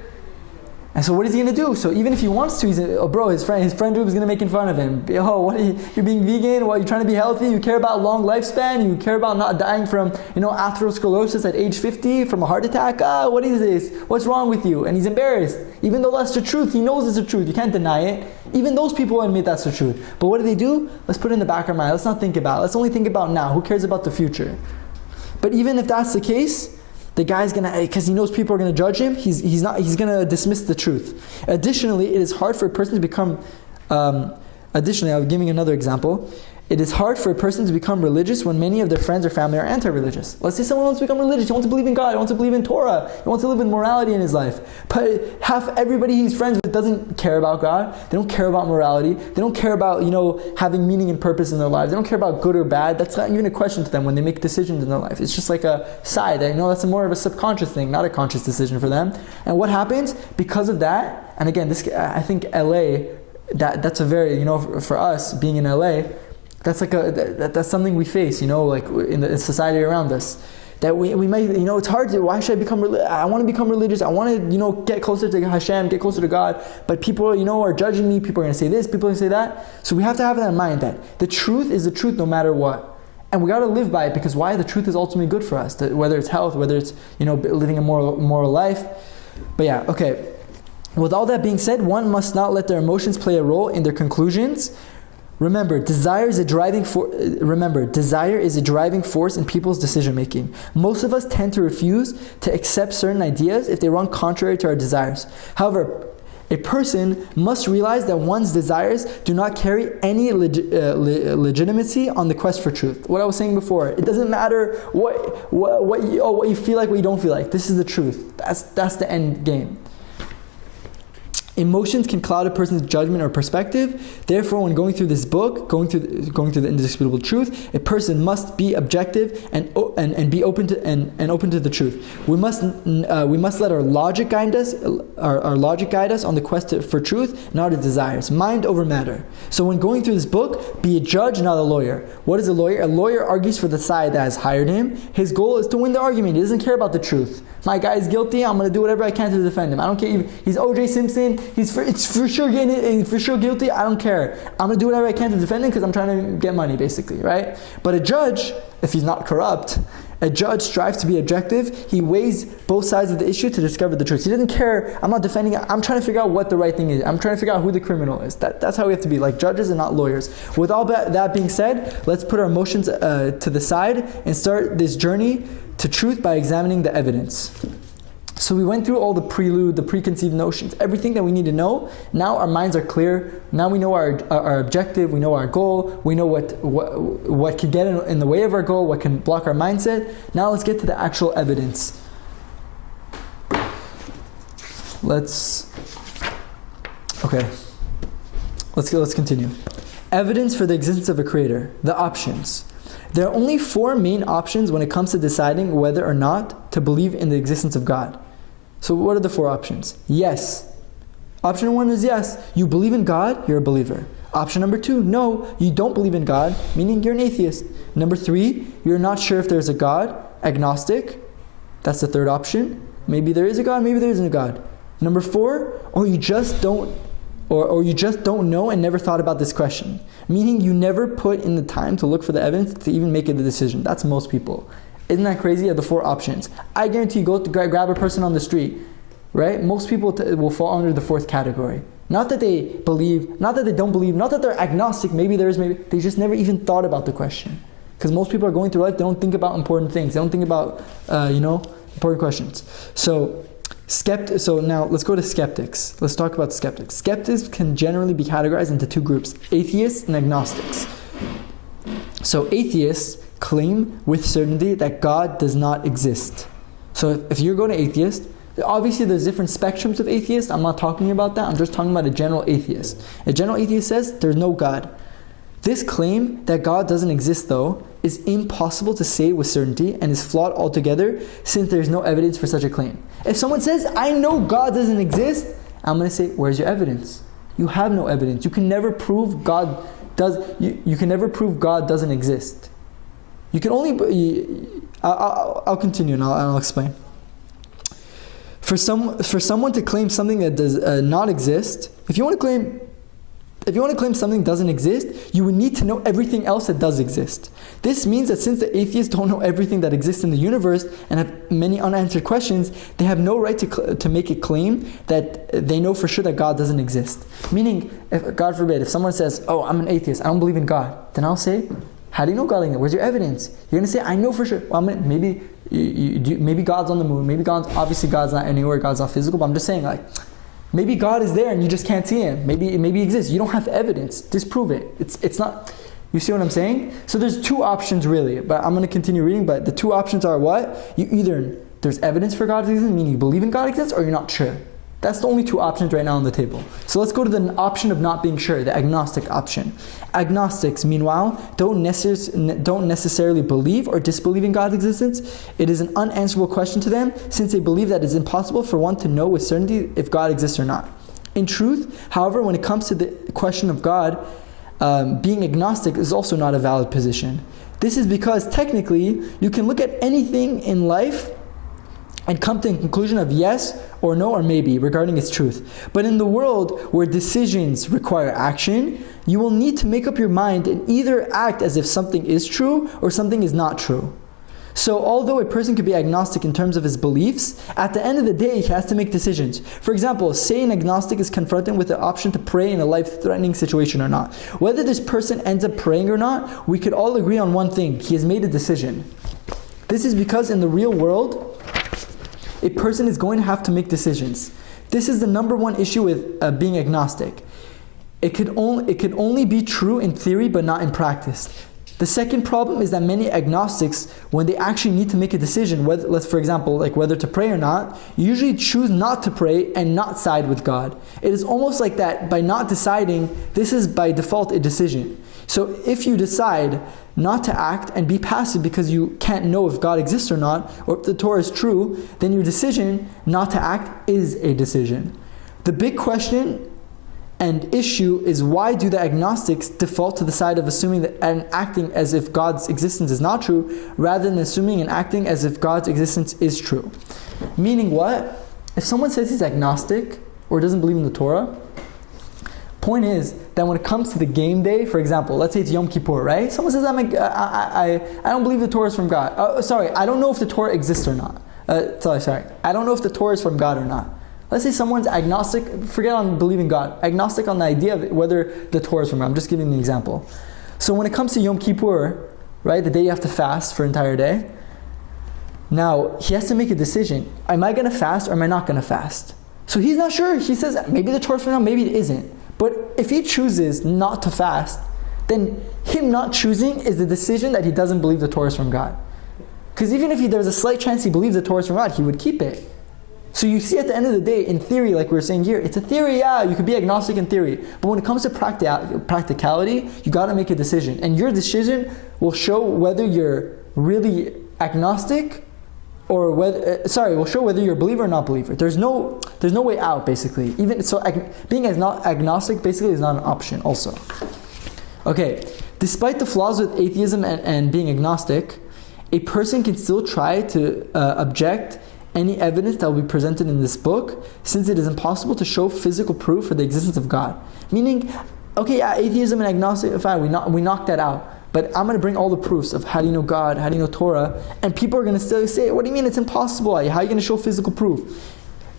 And so what is he going to do? So even if he wants to, his friend group is going to make fun of him. What are you're being vegan? What, you're trying to be healthy? You care about long lifespan? You care about not dying from, atherosclerosis at age 50 from a heart attack? What is this? What's wrong with you? And he's embarrassed. Even though that's the truth, he knows it's the truth. You can't deny it. Even those people admit that's the truth. But what do? Let's put it in the back of our mind. Let's not think about it. Let's only think about now. Who cares about the future? But even if that's the case, the guy's because he knows people are gonna judge him, he's gonna dismiss the truth. Additionally, it is hard for a person to become. Additionally, I'm giving another example. It is hard for a person to become religious when many of their friends or family are anti-religious. Let's say someone wants to become religious, he wants to believe in God, he wants to believe in Torah, he wants to live with morality in his life. But half everybody he's friends with doesn't care about God, they don't care about morality, they don't care about, having meaning and purpose in their lives, they don't care about good or bad. That's not even a question to them when they make decisions in their life. It's just like a side, that's more of a subconscious thing, not a conscious decision for them. And what happens because of that, and again, I think LA, that's a very, for us being in LA, that's that's something we face, like in the society around us. That we might, it's hard to, why should I become religious? I want to become religious. I want to, get closer to Hashem, get closer to God. But people, are judging me. People are going to say this, people are going to say that. So we have to have that in mind, that the truth is the truth no matter what. And we got to live by it, because why? The truth is ultimately good for us. Whether it's health, whether it's, living a moral life. But yeah, okay. With all that being said, one must not let their emotions play a role in their conclusions. Remember, desire is a driving force in people's decision making. Most of us tend to refuse to accept certain ideas if they run contrary to our desires. However, a person must realize that one's desires do not carry any legitimacy on the quest for truth. What I was saying before, it doesn't matter what you feel like, what you don't feel like. This is the truth. That's the end game. Emotions can cloud a person's judgment or perspective. Therefore, when going through this book, going through the Indisputable Truth, a person must be objective and be open to the truth. We must let our logic guide us, our logic guide us on the quest for truth, not our desires. Mind over matter. So when going through this book, be a judge, not a lawyer. What is a lawyer? A lawyer argues for the side that has hired him. His goal is to win the argument. He doesn't care about the truth. My guy is guilty. I'm going to do whatever I can to defend him. I don't care if he's O.J. Simpson. It's for sure guilty. I don't care. I'm going to do whatever I can to defend him because I'm trying to get money, basically, right? But a judge, if he's not corrupt, a judge strives to be objective. He weighs both sides of the issue to discover the truth. He doesn't care. I'm not defending. I'm trying to figure out what the right thing is. I'm trying to figure out who the criminal is. That's how we have to be, like judges and not lawyers. With all that being said, let's put our emotions to the side and start this journey to truth by examining the evidence. So we went through all the prelude, the preconceived notions, everything that we need to know. Now our minds are clear. Now we know our objective, we know our goal, we know what can get in the way of our goal, what can block our mindset. Now let's get to the actual evidence. Let's continue. Evidence for the existence of a creator, the options. There are only 4 main options when it comes to deciding whether or not to believe in the existence of God. So what are the 4 options? Yes. Option 1 is yes. You believe in God, you're a believer. Option number 2, no, you don't believe in God, meaning you're an atheist. Number 3, you're not sure if there's a God, agnostic. That's the 3rd option. Maybe there is a God, maybe there isn't a God. Number 4, or you just don't know and never thought about this question. Meaning you never put in the time to look for the evidence to even make a decision. That's most people. Isn't that crazy? Of the 4 options, I guarantee you go to grab a person on the street, right? Most people will fall under the 4th category. Not that they believe, not that they don't believe, not that they're agnostic, maybe there is, maybe they just never even thought about the question. Because most people are going through life, they don't think about important things. They don't think about, important questions. So now let's go to skeptics. Let's talk about skeptics. Skeptics can generally be categorized into 2 groups, atheists and agnostics. So atheists claim with certainty that God does not exist. So if you're going to atheist, obviously there's different spectrums of atheists. I'm not talking about that. I'm just talking about a general atheist. A general atheist says there's no God. This claim that God doesn't exist, though, is impossible to say with certainty and is flawed altogether since there's no evidence for such a claim. If someone says, I know God doesn't exist, I'm going to say, where's your evidence? You have no evidence. You can never prove God doesn't exist. You can only... I'll continue and I'll explain. For someone to claim something that does not exist, if you want to claim something doesn't exist, you would need to know everything else that does exist. This means that since the atheists don't know everything that exists in the universe and have many unanswered questions, they have no right to make a claim that they know for sure that God doesn't exist. Meaning, if, God forbid, if someone says, "Oh, I'm an atheist, I don't believe in God," then I'll say, "How do you know God exists? Where's your evidence?" You're going to say, "I know for sure." Well, maybe God's on the moon. Maybe God's not anywhere. God's not physical. But I'm just saying, like, maybe God is there and you just can't see Him. Maybe He exists. You don't have evidence. Disprove it. It's not. You see what I'm saying? So there's two options really. But I'm going to continue reading. But the two options are what? You either there's evidence for God's existence, meaning you believe in God exists, or you're not sure. That's the only two options right now on the table. So let's go to the option of not being sure, the agnostic option. Agnostics, meanwhile, don't necessarily believe or disbelieve in God's existence. It is an unanswerable question to them, since they believe that it is impossible for one to know with certainty if God exists or not. In truth, however, when it comes to the question of God, being agnostic is also not a valid position. This is because technically, you can look at anything in life and come to a conclusion of yes or no or maybe regarding its truth. But in the world where decisions require action, you will need to make up your mind and either act as if something is true or something is not true. So although a person could be agnostic in terms of his beliefs, at the end of the day he has to make decisions. For example, say an agnostic is confronted with the option to pray in a life-threatening situation or not. Whether this person ends up praying or not, we could all agree on one thing: he has made a decision. This is because in the real world, a person is going to have to make decisions. This is the number one issue with being agnostic. It could only be true in theory but not in practice. The second problem is that many agnostics, when they actually need to make a decision, for example, like whether to pray or not, usually choose not to pray and not side with God. It is almost like that by not deciding, this is by default a decision. So if you decide not to act and be passive because you can't know if God exists or not, or if the Torah is true, then your decision not to act is a decision. The big question and issue is, why do the agnostics default to the side of assuming that and acting as if God's existence is not true, rather than assuming and acting as if God's existence is true? Meaning what? If someone says he's agnostic or doesn't believe in the Torah, point is that when it comes to the game day, for example, let's say it's Yom Kippur, right? Someone says, I don't believe the Torah is from God. I don't know if the Torah exists or not. I don't know if the Torah is from God or not. Let's say someone's agnostic, forget on believing God, agnostic on the idea of whether the Torah is from God. I'm just giving an example. So when it comes to Yom Kippur, right, the day you have to fast for an entire day, now he has to make a decision. Am I going to fast or am I not going to fast? So he's not sure. He says, maybe the Torah is from God, maybe it isn't. But if he chooses not to fast, then him not choosing is the decision that he doesn't believe the Torah is from God. Because even if there's a slight chance he believes the Torah is from God, he would keep it. So you see, at the end of the day, in theory, like we were saying here, it's a theory, yeah, you could be agnostic in theory. But when it comes to practicality, you got to make a decision. And your decision will show whether you're really agnostic or will show whether you're a believer or not believer. There's no way out, basically. Even so, being agnostic basically is not an option also. Okay, despite the flaws with atheism and being agnostic, a person can still try to object any evidence that will be presented in this book, since it is impossible to show physical proof for the existence of God. Meaning, okay, yeah, atheism and agnostic, fine, we knocked that out. But I'm going to bring all the proofs of how do you know God, how do you know Torah, and people are going to still say, what do you mean it's impossible? How are you going to show physical proof?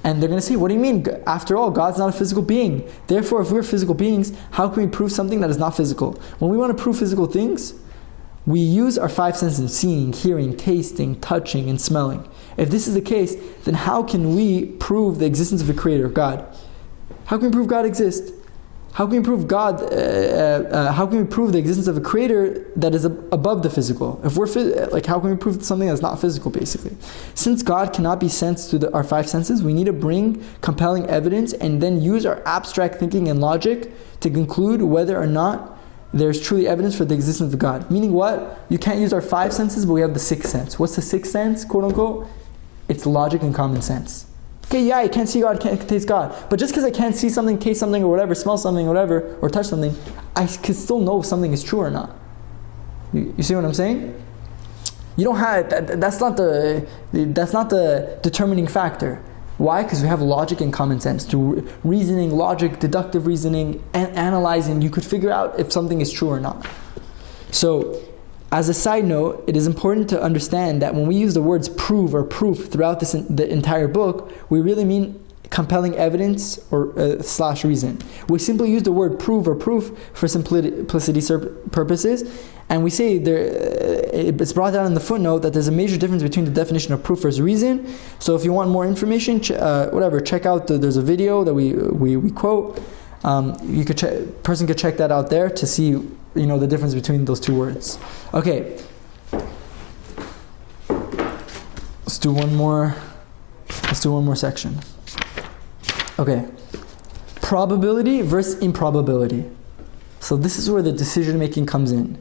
And they're going to say, what do you mean? After all, God's not a physical being. Therefore, if we're physical beings, how can we prove something that is not physical? When we want to prove physical things, we use our five senses: seeing, hearing, tasting, touching, and smelling. If this is the case, then how can we prove the existence of a creator, God? How can we prove God exists? How can we prove how can we prove the existence of a creator that is above the physical? If we're how can we prove something that's not physical, basically? Since God cannot be sensed through our five senses, we need to bring compelling evidence and then use our abstract thinking and logic to conclude whether or not there's truly evidence for the existence of God. Meaning what? You can't use our five senses, but we have the sixth sense. What's the sixth sense, quote unquote? It's logic and common sense. Okay, yeah, I can't see God, can't taste God. But just because I can't see something, taste something, or whatever, smell something, or whatever, or touch something, I can still know if something is true or not. You see what I'm saying? You don't have that's not the determining factor. Why? Because we have logic and common sense. Through reasoning, logic, deductive reasoning, and analyzing, you could figure out if something is true or not. So, as a side note, it is important to understand that when we use the words prove or proof throughout the entire book, we really mean compelling evidence or / reason. We simply use the word prove or proof for simplicity purposes, and we say it's brought down in the footnote that there's a major difference between the definition of proof versus reason. So if you want more information, check out there's a video that we quote. Person could check that out there to see the difference between those two words. Okay, let's do one more section. Okay, probability versus improbability. So this is where the decision making comes in.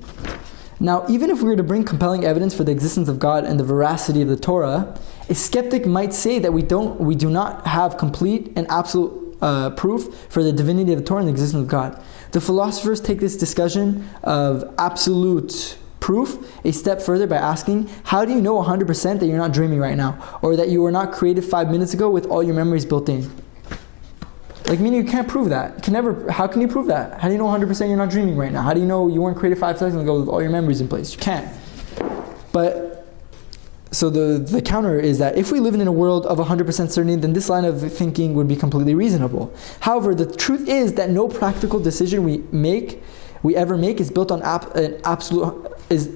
Now, even if we were to bring compelling evidence for the existence of God and the veracity of the Torah, a skeptic might say that we do not have complete and absolute proof for the divinity of the Torah and the existence of God. The philosophers take this discussion of absolute proof a step further by asking, how do you know 100% that you're not dreaming right now, or that you were not created 5 minutes ago with all your memories built in? Meaning you can't prove that. How can you prove that? How do you know 100% you're not dreaming right now? How do you know you weren't created 5 seconds ago with all your memories in place? You can't. But, so the counter is that if we lived in a world of 100% certainty, then this line of thinking would be completely reasonable. However, the truth is that no practical decision we ever make is built on an absolute, let's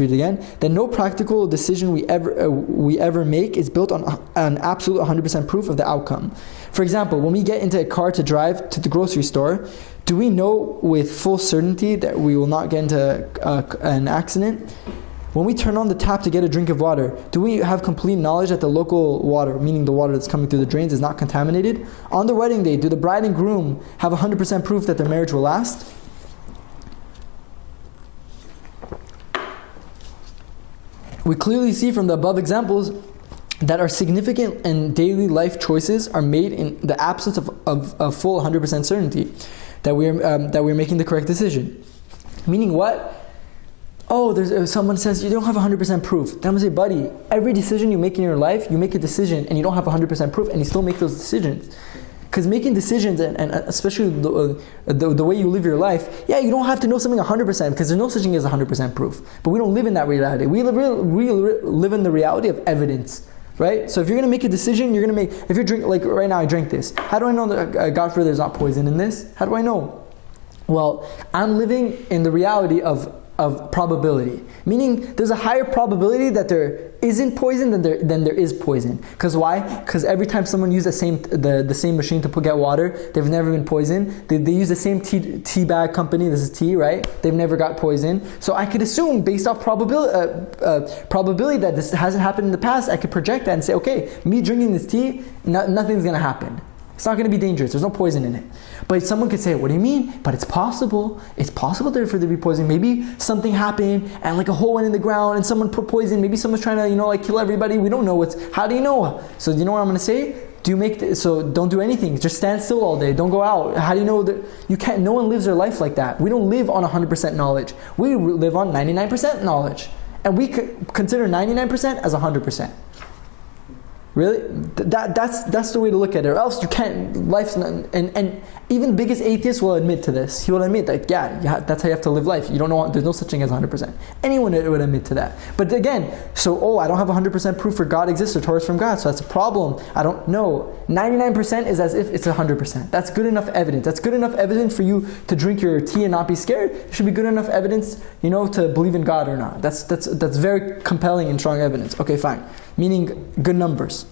read it again. That no practical decision we ever make is built on an absolute 100% proof of the outcome. For example, when we get into a car to drive to the grocery store, do we know with full certainty that we will not get into an accident? When we turn on the tap to get a drink of water, do we have complete knowledge that the local water, meaning the water that's coming through the drains, is not contaminated? On the wedding day, do the bride and groom have 100% proof that their marriage will last? We clearly see from the above examples that our significant and daily life choices are made in the absence of full 100% certainty that we're making the correct decision. Meaning what? Oh, someone says you don't have 100% proof. Then I'm going to say, buddy, every decision you make in your life, you make a decision and you don't have 100% proof and you still make those decisions. Because making decisions, and especially the way you live your life, you don't have to know something 100% because there's no such thing as 100% proof. But we don't live in that reality. We live in the reality of evidence, right? So if you're going to make a decision, if you're drinking, like right now I drank this. How do I know that, God forbid, there's not poison in this? How do I know? Well, I'm living in the reality of probability. Meaning there's a higher probability that there isn't poison than there is poison. Because why? Because every time someone uses the same machine to get water, they've never been poisoned. They use the same tea bag company, this is tea, right? They've never got poisoned. So I could assume based off probability that this hasn't happened in the past, I could project that and say, okay, me drinking this tea, nothing's going to happen. It's not going to be dangerous. There's no poison in it. But someone could say, what do you mean? But it's possible. It's possible for there to be poison. Maybe something happened and like a hole went in the ground and someone put poison. Maybe someone's trying to, kill everybody. We don't know how do you know? So you know what I'm going to say? So don't do anything. Just stand still all day. Don't go out. How do you know that you can't? No one lives their life like that. We don't live on 100% knowledge. We live on 99% knowledge. And we consider 99% as 100%. Really? That's the way to look at it. Or else you can't, life's not, and even the biggest atheist will admit to this. He will admit that, that's how you have to live life. You don't know, there's no such thing as 100%. Anyone would admit to that. But again, I don't have 100% proof for God exists or Torah is from God, so that's a problem. I don't know. 99% is as if it's 100%. That's good enough evidence. That's good enough evidence for you to drink your tea and not be scared. It should be good enough evidence, to believe in God or not. That's very compelling and strong evidence. Okay, fine. Meaning good numbers.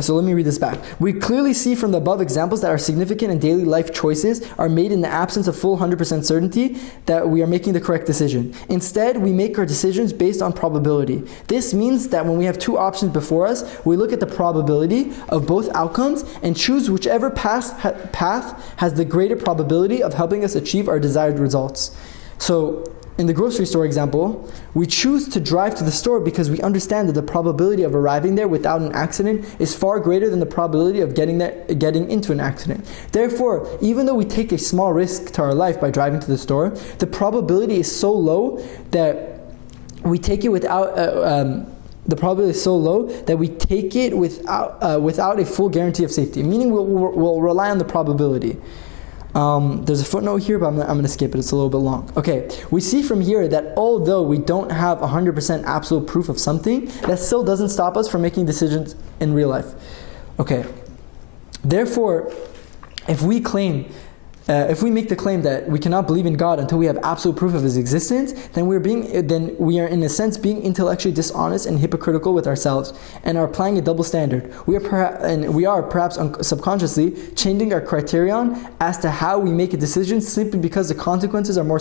So let me read this back. We clearly see from the above examples that our significant and daily life choices are made in the absence of full 100% certainty that we are making the correct decision. Instead, we make our decisions based on probability. This means that when we have two options before us, we look at the probability of both outcomes and choose whichever path has the greater probability of helping us achieve our desired results. So, in the grocery store example, we choose to drive to the store because we understand that the probability of arriving there without an accident is far greater than the probability of getting into an accident. Therefore, even though we take a small risk to our life by driving to the store, the probability is so low that we take it without the probability is so low that we take it without a full guarantee of safety. Meaning we'll rely on the probability. There's a footnote here, but I'm going to skip it. It's a little bit long. Okay, we see from here that although we don't have 100% absolute proof of something, that still doesn't stop us from making decisions in real life. Okay, therefore, if we make the claim that we cannot believe in God until we have absolute proof of His existence, then we are in a sense being intellectually dishonest and hypocritical with ourselves, and are applying a double standard. We are perhaps subconsciously changing our criterion as to how we make a decision simply because the consequences are more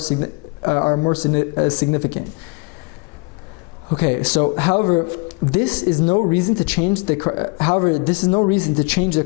significant. Okay, so however, this is no reason to change the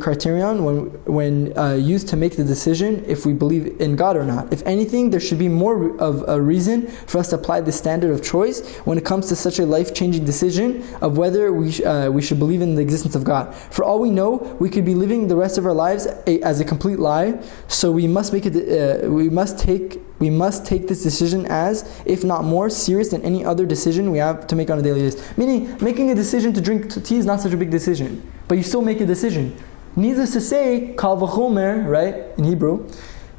criterion when used to make the decision if we believe in God or not. If anything, there should be more of a reason for us to apply the standard of choice when it comes to such a life-changing decision of whether we should believe in the existence of God. For all we know, we could be living the rest of our lives as a complete lie. So we must take this decision as, if not more, serious than any other decision we have to make on a daily basis. Meaning, making a decision to drink tea is not such a big decision, but you still make a decision. Needless to say, kal v'chomer, right, in Hebrew,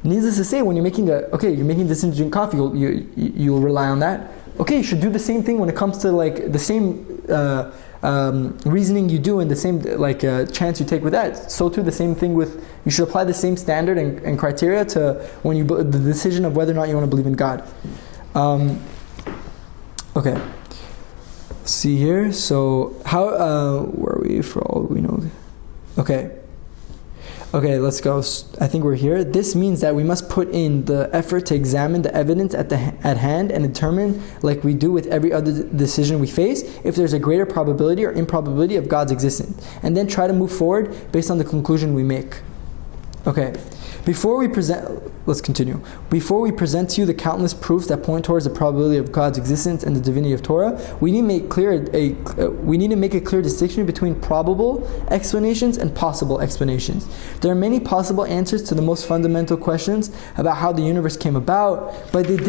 needless to say, when you're making a decision to drink coffee, you'll rely on that. Okay, you should do the same thing when it comes to like the same reasoning you do and the same chance you take with that. So too, the same thing with, you should apply the same standard and criteria to when the decision of whether or not you want to believe in God. Okay. See here. So how where are we for all we know? Okay, let's go. I think we're here. This means that we must put in the effort to examine the evidence at hand and determine, like we do with every other decision we face, if there's a greater probability or improbability of God's existence, and then try to move forward based on the conclusion we make. Okay. Before we present to you the countless proofs that point towards the probability of God's existence and the divinity of Torah, we need to make a clear distinction between probable explanations and possible explanations. There are many possible answers to the most fundamental questions about how the universe came about, but they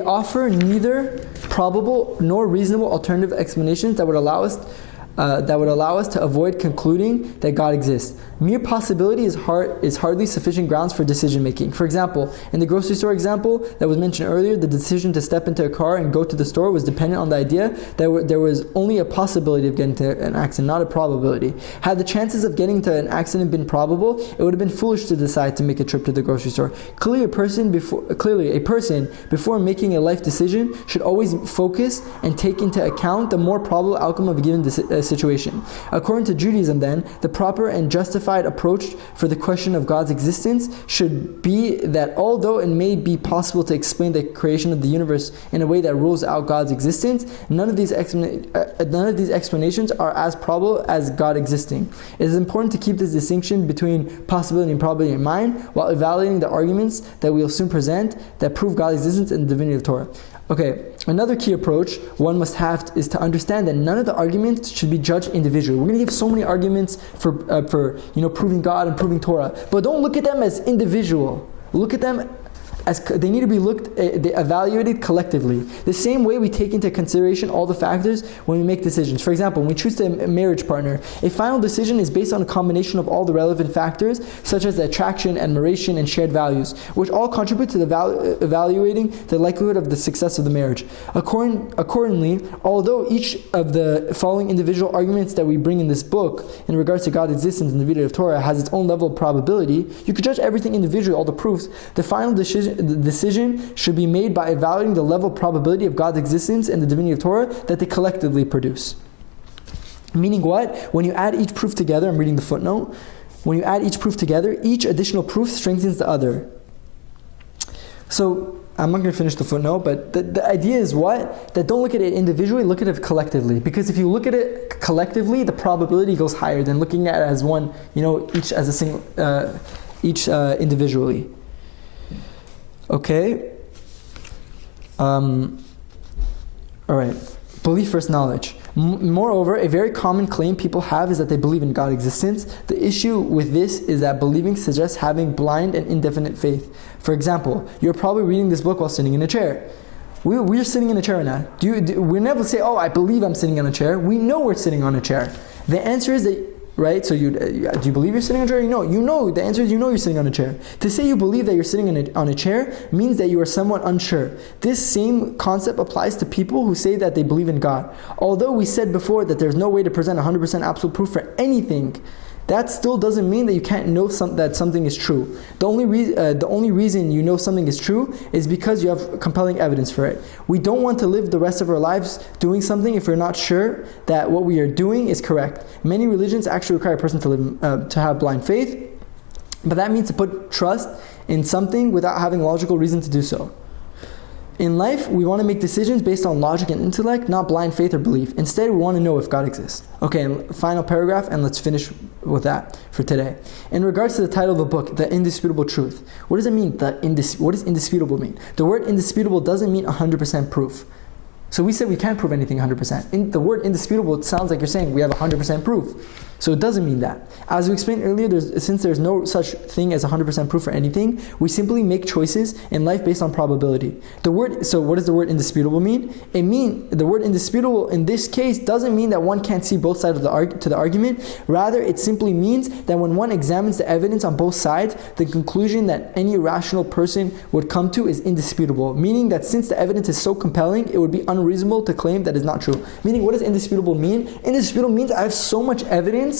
offer neither probable nor reasonable alternative explanations that would allow us to avoid concluding that God exists. Mere possibility is hardly sufficient grounds for decision making. For example, in the grocery store example that was mentioned earlier, the decision to step into a car and go to the store was dependent on the idea that there was only a possibility of getting to an accident, not a probability. Had the chances of getting to an accident been probable, it would have been foolish to decide to make a trip to the grocery store. Clearly, a person before making a life decision should always focus and take into account the more probable outcome of a given situation. According to Judaism, then, the proper and justified approach for the question of God's existence should be that although it may be possible to explain the creation of the universe in a way that rules out God's existence, none of these explanations are as probable as God existing. It is important to keep this distinction between possibility and probability in mind while evaluating the arguments that we will soon present that prove God's existence and the divinity of Torah. Okay, another key approach one must have is to understand that none of the arguments should be judged individually. We're going to give so many arguments for proving God and proving Torah, but don't look at them as individual. Look at them as they need to be evaluated collectively. The same way we take into consideration all the factors when we make decisions. For example, when we choose a marriage partner, a final decision is based on a combination of all the relevant factors, such as the attraction, admiration, and shared values, which all contribute to evaluating the likelihood of the success of the marriage. Accordingly, although each of the following individual arguments that we bring in this book in regards to God's existence and the divinity of Torah has its own level of probability, you could judge everything individually, all the proofs. The final decision should be made by evaluating the level of probability of God's existence and the divinity of Torah that they collectively produce. Meaning what? When you add each proof together, I'm reading the footnote, when you add each proof together, each additional proof strengthens the other. So, I'm not going to finish the footnote, but the idea is what? That don't look at it individually, look at it collectively. Because if you look at it collectively, the probability goes higher than looking at it as one, each as a single, each individually. Okay. All right. Belief versus knowledge. Moreover, a very common claim people have is that they believe in God's existence. The issue with this is that believing suggests having blind and indefinite faith. For example, you're probably reading this book while sitting in a chair. We're sitting in a chair right now. We never say, oh, I believe I'm sitting on a chair. We know we're sitting on a chair. The answer is that, right? So do you believe you're sitting on a chair? You know. The answer is you know you're sitting on a chair. To say you believe that you're sitting on a chair means that you are somewhat unsure. This same concept applies to people who say that they believe in God. Although we said before that there's no way to present 100% absolute proof for anything, that still doesn't mean that you can't know that something is true. The only reason you know something is true is because you have compelling evidence for it. We don't want to live the rest of our lives doing something if we're not sure that what we are doing is correct. Many religions actually require a person to have blind faith, but that means to put trust in something without having logical reason to do so. In life, we want to make decisions based on logic and intellect, not blind faith or belief. Instead, we want to know if God exists. Okay, and final paragraph, and let's finish with that for today. In regards to the title of the book, The Indisputable Truth, what does it mean? What does indisputable mean? The word indisputable doesn't mean 100% proof. So we said we can't prove anything 100%. The word indisputable, it sounds like you're saying we have 100% proof. So it doesn't mean that. As we explained earlier, since there's no such thing as 100% proof for anything, we simply make choices in life based on probability. So what does the word indisputable mean? The word indisputable in this case doesn't mean that one can't see both sides of the argument. Rather, it simply means that when one examines the evidence on both sides, the conclusion that any rational person would come to is indisputable. Meaning that since the evidence is so compelling, it would be unreasonable to claim that is not true. Meaning, what does indisputable mean? Indisputable means I have so much evidence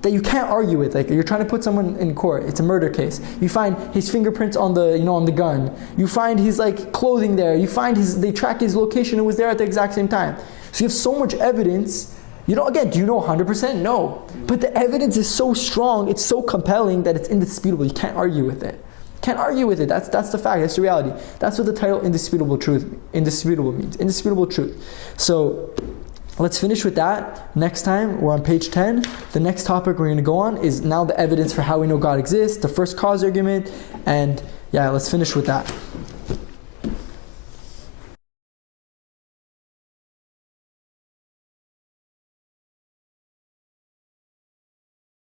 that you can't argue with. Like you're trying to put someone in court. It's a murder case. You find his fingerprints on the gun. You find his clothing there. You find they track his location. It was there at the exact same time. So you have so much evidence. Do you know 100%? No. But the evidence is so strong. It's so compelling that it's indisputable. You can't argue with it. Can't argue with it. That's the fact. That's the reality. That's what the title Indisputable means. Indisputable truth. So let's finish with that. Next time, we're on page 10. The next topic we're going to go on is now the evidence for how we know God exists, the first cause argument, and let's finish with that.